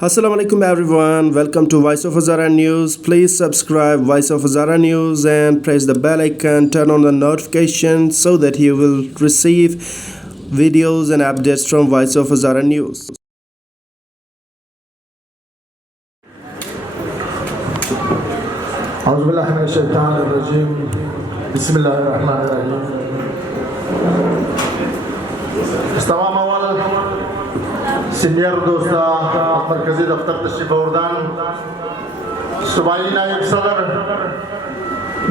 Assalamu alaikum everyone. Welcome to Voice of Hazara News. Please subscribe Voice of Hazara News and press the bell icon, turn on the notification so that you will receive videos and updates from Voice of Hazara News. أعوذ بالله من الشيطان الرجيم بسم الله الرحمن الرحيم تمام اول سینئر دوستا مرکزی دفتر تشریف آوردن صوبائی نائب صدر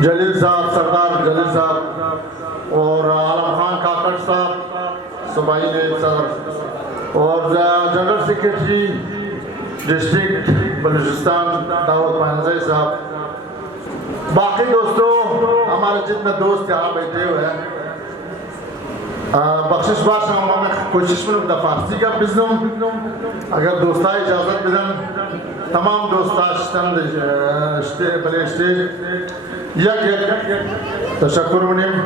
جلیل صاحب سردار جلیل صاحب اور عالم خان کاکڑ صاحب صوبائی نائب صدر اور جنرل سیکرٹری ڈسٹرکٹ بلوچستان داؤد پہنزائی صاحب باقی دوستوں ہمارے جتنے دوست یہاں بیٹھے ہوئے ہیں بخشش باشا ہمیں کوشش میں دا فارسی کا بزنم اگر دوستہ اجازت بدن تمام دوستہ اشتند بلے اسٹیج یک تشکر منیم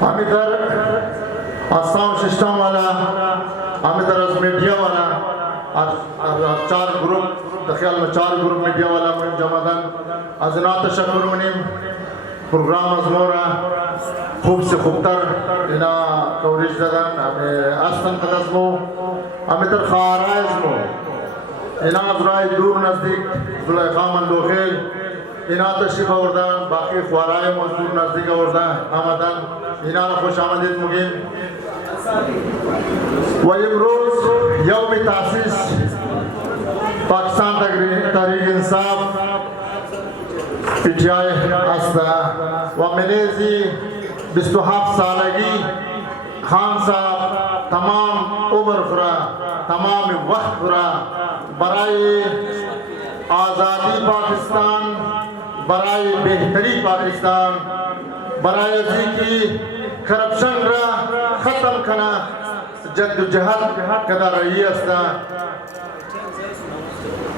ہمیں در آسام سسٹم والا ہمیں در از میڈیا والا چار گروپ دخیال میں چار گروپ میڈیا والا من جمعدن از نا تشکر منیم پروگرام از مورا خوب سے خوبتر اینا کوریج دادن ہمیں استن قدسمو ہمیں تر خارائزمو اینا ازرائی دور نزدیک زلیخا مندوخیل اینا تشریف آوردن باقی خوارای مزدور نزدیک آوردن آمدن اینا را خوش آمدید مگیم و امروز یوم تاسیس پاکستان تحریک انصاف پیٹیائی استا و منیزی 27 سالگی خان صاحب تمام عمر خورا تمام وقت خورا برائے آزادی پاکستان برائے بہتری پاکستان برائے ازی کی کرپشن را ختم کنا جد و جہد کدا رہی استا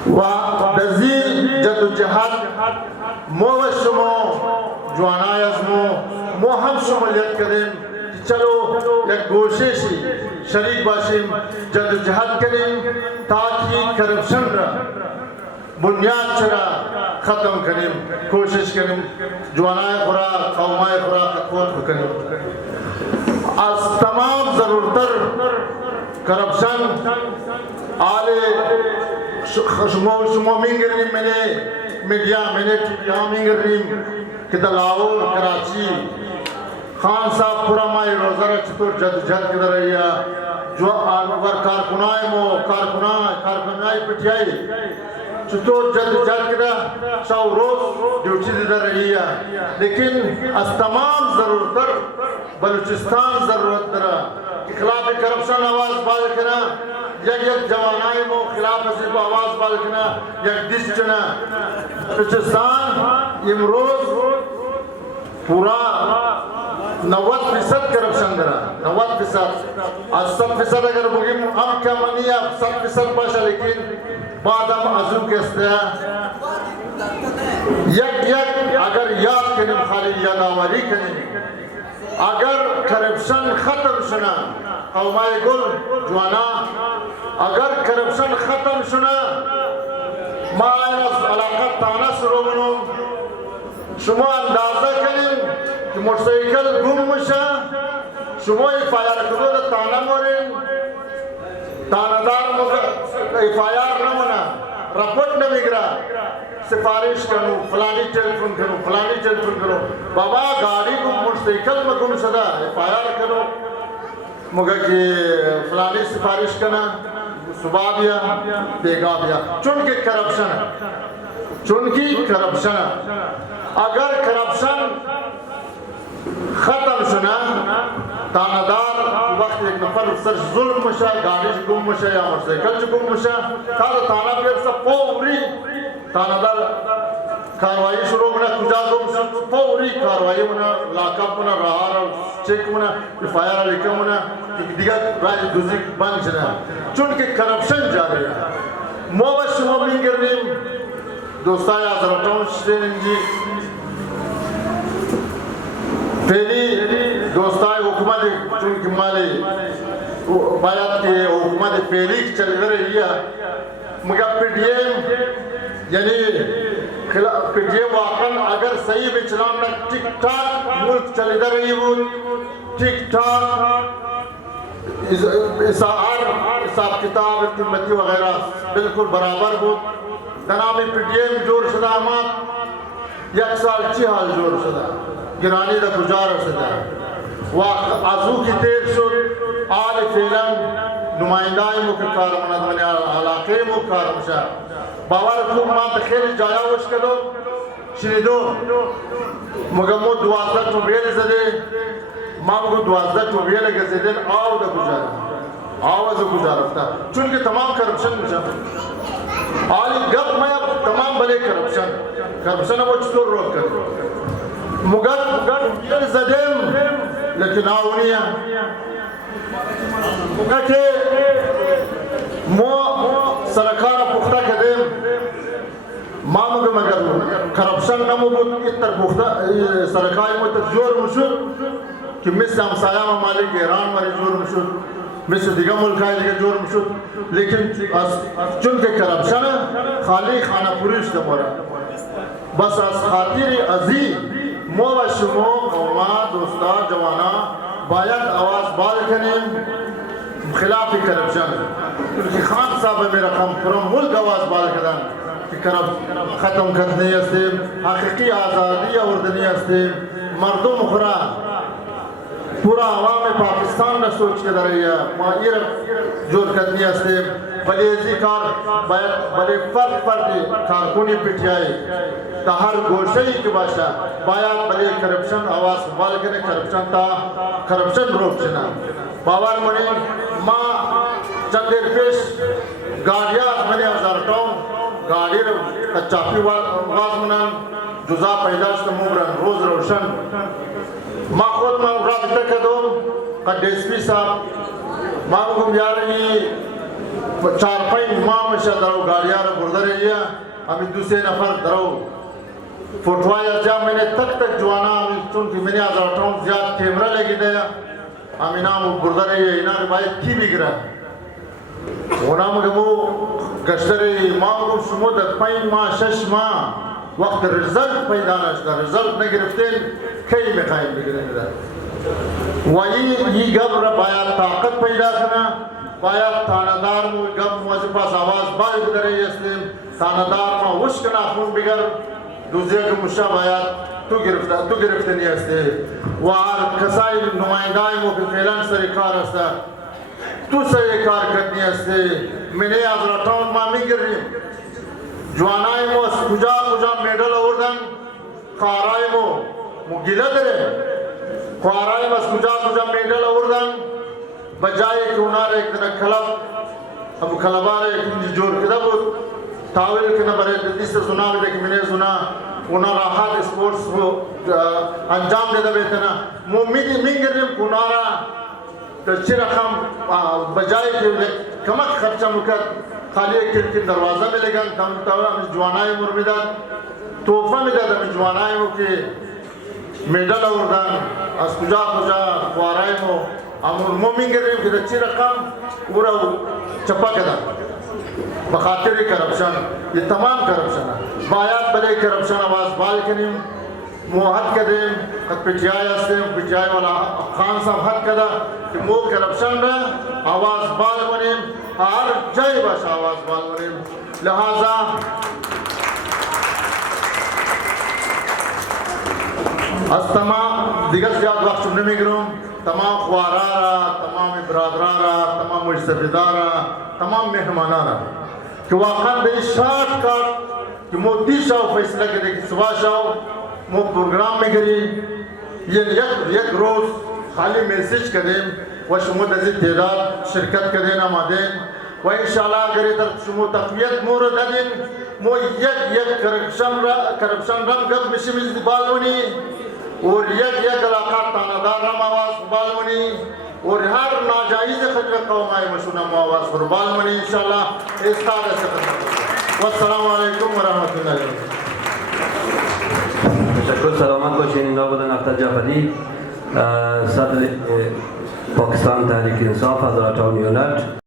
و دزی جد و جہد مو و شمو جوانای ازمو مو ہم شمولیت کریں چلو یک گوششی شریک باشیم جد و جہد کریں تاکہ کرپشن را بنیاد چرا ختم کریں کوشش کریں جوانای خورا قومای خورا خطوط کریں از تمام ضرورتر کرپشن آلے شما مینگریم میں نے میڈیا میں نے یہاں مینگریم کہ لاہور کراچی خان صاحب پورا مائی روزارہ چطور جد کدھر رہی ہے جو آنور کارکنائی مو کارکنائی پٹیائی چطور جد کدھر شاو روز ڈیوٹی دیدہ رہی ہے لیکن از تمام ضرورتر بلوچستان ضرورت درہ خلاف کرپشن آواز بال کنا یک جوانائی مو خلاف حسیب آواز بال کنا یک دیس چنا بلوچستان امروز پورا 90% کرپشن درہ 90% از 100% اگر بگیم ہم کیا منی ہے 100% باشا لیکن بعد ہم عزو کہستے ہیں یک اگر یاد کنیم خالی یادآوری کنیم اگر کرپشن ختم شنا قومای گل جوانا اگر کرپشن ختم شنا ما از علاقہ تانا سرو منو شما اندازہ کنیم کہ موٹرسائیکل گم مشا شما ایفایار کدو دا تانا مورین تاندار ایفایار نمونا رپورٹ نمیگرا سفارش کرو فلانی ٹیلیفون کرو بابا گاڑی کو موٹرسائیکل میں گم شدہ ایفایار کرو مگر کہ فلانی سفارش کرنا صبح بیا بیگا بیا چونکہ کرپشن اگر کرپشن ختم شنا تاندار وقت ایک نفر سر ظلم مشا گاڑی گم مشا یا موٹرسائیکل گم مشا تانا پیر سا پوری تاندار کاروائی شروع منا کجا گم پوری کاروائی منا لاکاپ منا رہار چیک منا فائر لکھا منا دیگر راج دوزی بند چنا چونکہ کرپشن جا رہا ہے موش شمولی کرنیم دوستای آزرٹون شدین جی پہلی دوستای حکومت چونکہ مالی باید کہ حکومت پہلی چل رہی ہے मगर PDM यानी PDM वाकन अगर सही में चलाना ठीक ठाक मुल्क चलता रही वो ठीक ठाक हिसाब किताब कीमती वगैरह बिल्कुल बराबर हो तनामी PDM जोर शुदा आमद एक साल 6 हाल जोर शुदा गिरानी दा गुजार शुदा वाक आजू की तेर शुद आल फेलन नुमाइंदाई मुख्तार मनद इलाके मुख्तार मुशा बावर खूब मात खेल जाया उसके दो शिनिदो मगमो 12 टोबेल जदे मांगो 12 टोबेल के जदे आओ दा गुजार आवाज गुजारता चूंकि तमाम करप्शन मुशा आली गप में अब तमाम बड़े करप्शन वो चतुर रोक कर मुगल जदेम लेकिन आवनिया मुगा के मो सरकार पुख्ता कदम मामूल मगर करप्शन नमो इतर पुख्ता सरकार में जोर मुशुद कि मिस हमसाया ममालिक ईरान में जोर मुशुद मिस दिगा मुल्क है जोर मुशुद लेकिन चूंकि करप्शन खाली खाना पुरुष दमोरा बस अस खातिर अजीम मो व शुमो कौमा दोस्ता जवाना बायद आवाज बाल कने खिलाफ करप्शन क्योंकि खान साहब मेरा कम पुरम मुल्क आवाज बाल कदन कि करप्शन खत्म करने से हकीकी आज़ादी और दुनिया से मर्दों खुरा पूरा आवाम पाकिस्तान ने सोच के दरिया मायर जोर करने से बलेजी कार बड़े फर्द कारकुनी पिटियाई तहर गोशई की भाषा बायात बले करप्शन आवाज बाल के करप्शन रोक चना बावर मने माँ चंदेर पेश गाड़िया मैंने हजार टाउन गाड़ी चापी वाज मनान जुजा पैदाश मुबरन रोज रोशन माँ खुद माँ राबिता के दो DSP साहब माँ को यार ये 4-5 माँ में से दरो गाड़ियाँ बुर्दर है या अभी दूसरे नफर दरो फोटोया जब मैंने तक जुआना अभी चुनकी मैंने आज आउटाउन ज़्यादा कैमरा लेके दिया अभी ना वो बुर्दर है ये इना के भाई की बिगड़ा वो ना मुझे वो गश्तरे माँ को सुमोद 5 माँ 6 माँ वक्त रिजल्ट पैदा नशता रिजल्ट ने गिरफ्ते कई में खाएं बिगड़े वही ये गब्र बाया ताकत पैदा करना बाया थानादार में गब मुझे पास आवाज बाल करे इसलिए थानादार में उस कना खून बिगड़ दूसरे के मुश्ता बाया तू गिरफ्ते नहीं इसलिए वार कसाई नुमाइंदाई वो भी फैलन सरिकार इसलिए तू सही कार करनी इसलिए मैंने आज राठाउन मामी कर रही जवानाई मो कुजा मेडल ओरदन खाराई मो मुगिला दरे खाराई मस कुजा मेडल ओरदन बजाय कुनार एक दिन खलब अब खलबार एक जोर किदा वो तावेल के न बरे दिस से सुना भी कि मैंने सुना उना राहत स्पोर्ट्स को अंजाम दे दबे तना मुमिदी मिंगर कुनारा तो चिरखम बजाय के कमक खर्चा मुकत खाली एक के दरवाजा में लेगा तम तवरा में जवानाई मुर्मिदा तोहफा में दादा में जवानाई हो के मेडल और दान अस्कुजा वाराई हो अमर मोमिंग के फिर अच्छी रकम पूरा चप्पा कदा बखातिर करप्शन ये तमाम करप्शन है बायात बड़े करप्शन आवाज बाल के नहीं मुहद कदे कद पिटियाय वाला खान साहब हद कदा कि मो करप्शन में आवाज बाल बने हर जय बस आवाज बाल बने लिहाजा अस्तमा दिगस याद वक्त सुनने में गिरूं तमाम ख्वारारा तमाम बरादरारा तमाम मुस्तफिदारा तमाम मेहमानारा कि वाकन बे शार्ट काट कि मोदी शाह फैसला के देखिए सुबह शाह मो प्रोग्राम में करी ये एक रोज खाली मैसेज करें व शुमो दजी तेदाद शिरकत करें ना मादें व इंशाल्लाह करे तर शुमो तकवियत मोर दजिन मो एक करप्शन रंग गब मिशी बालवनी और एक इलाका तानादार रम आवाज बालवनी और हर नाजायज खतरे कौमाई मशूना आवाज पर बालवनी इंशाल्लाह इस तरह से वस्सलाम वालेकुम व रहमतुल्लाहि व बरकातहू। تشکر سلامت باشین. جناب اختر جعفری صدر پاکستان تحریک انصاف از آتاون یونت